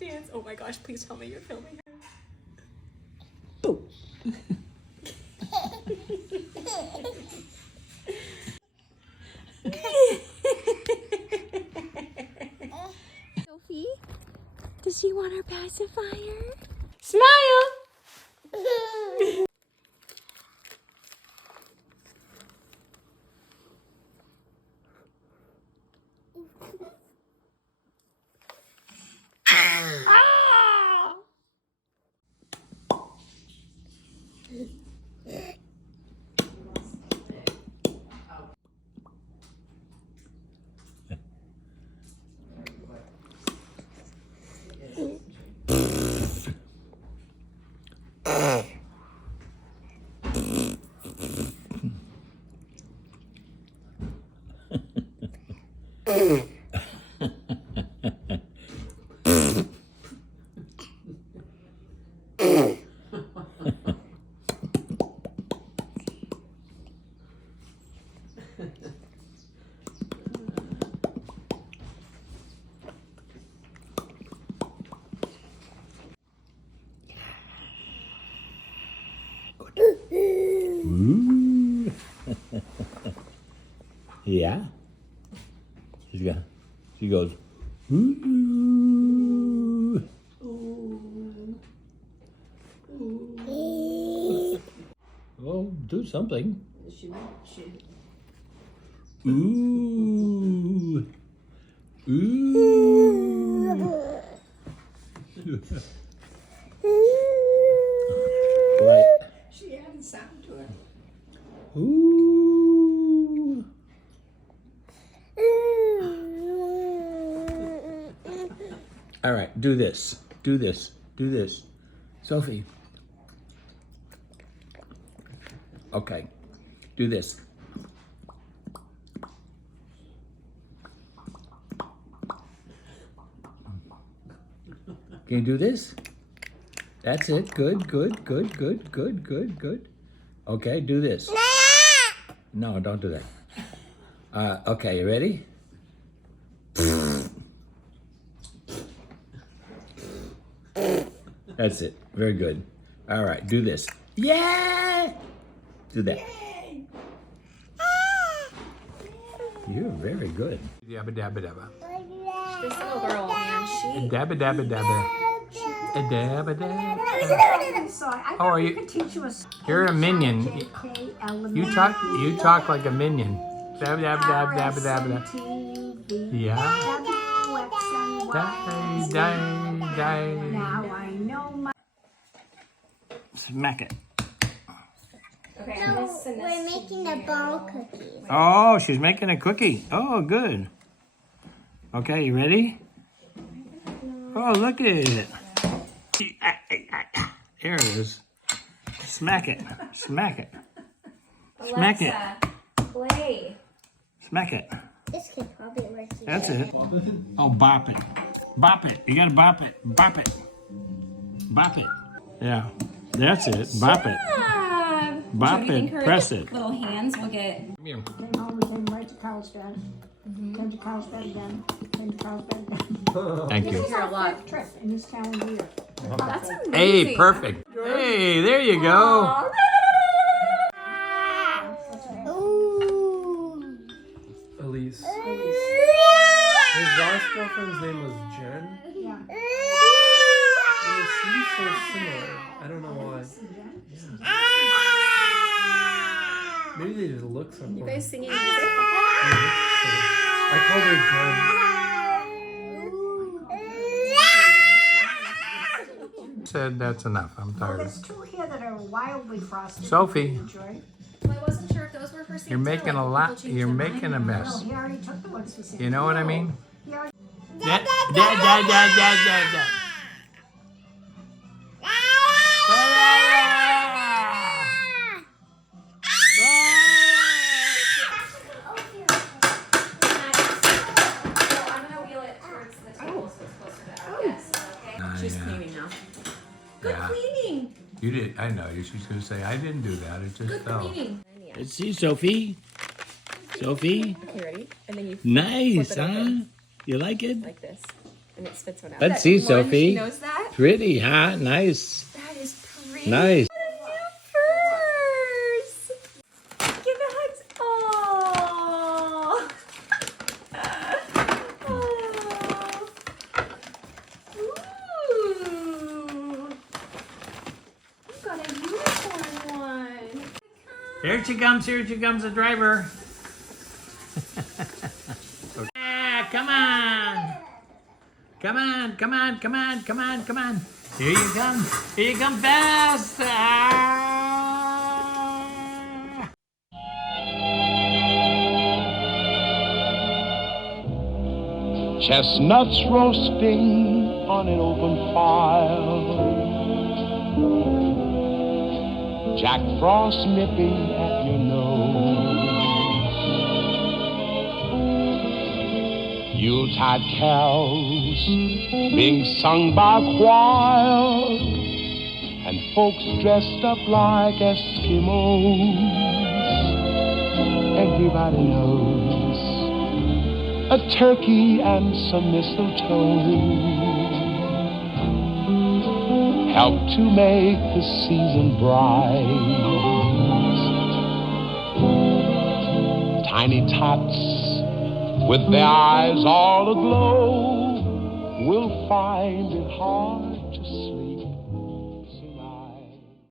Dance. Oh my gosh, please tell me you're filming her. Sophie, does she want her pacifier? Smile! Ooh. Yeah. She goes, ooh. Oh, do something. Ooh. Ooh. Right. She added sound to it. Ooh. All right, do this. Do this. Do this. Sophie. Okay. Do this. Can you do this? That's it. Good, good, good, good, good, good, good. Okay, do this. No, don't do that. Okay, you ready? That's it. Very good. All right, do this. Yeah! Do that. You're very good. Dabba dabba dabba. This little girl, man, she... Dabba dabba dabba. Dabba dabba. Oh, are you- could teach you a You're a minion. You talk like a minion. Dabba dabba dabba dabba dabba. Yeah. Die, die, die. Now I know my... Smack it. Okay, No, we're making the ball cookies. Oh, she's making a cookie. Oh, good. Okay, you ready? Oh, look at it. There it is. Smack it. Smack it. Smack it. play. Smack it. This could probably work. That's it. Oh, bop it. Bop it. You gotta bop it. Bop it. Bop it. Yeah. That's it. Bop it. Bop it. Press it. Little hands will get... Come here. Came home and came right to Carlsbad. Came to Carlsbad again. Came to Carlsbad again. Thank you. Hear a lot. Trip in this calendar year. That's amazing. Hey, perfect. Hey, there you go. Aw. Ooh. Elise. His last girlfriend's name was Jen. Yeah. And it seems so similar. I don't know why. Maybe they just look so You cool. guys singing music? I called her Jen. Said that's enough. I'm tired. There's two here that are wildly frosted. Sophie. Enjoy. Well, I wasn't sure if those were for Santa. You're making a lot. You're making a No, mess. he already took the ones for Santa. You know what I mean? He already... Da, da, da, da, da, da, da. I'm gonna wheel it towards the table so it's closer to our guests, okay? She's cleaning now. Good Yeah. cleaning. You did. I know. She's going to say, I didn't do that. It just fell. Cleaning. Let's see, Sophie. Sophie. Okay, ready? And then you Nice, flip it huh? open You like it? like this, and it spits one out. Let's see, One, Sophie. She knows that. Pretty, huh? Nice. That is pretty. Nice. Purse. Give it hugs. Oh. Ooh. You got a unicorn one. Here she comes, the driver. Yeah, come on. Come on, come on, come on, come on, come on. Here you come fast. Ah. Chestnuts roasting on an open fire, Jack Frost nipping at your nose, Yuletide carols being sung by choir, and folks dressed up like Eskimos. Everybody knows a turkey and some mistletoe help to make the season bright. Tiny tots with their eyes all aglow will find it hard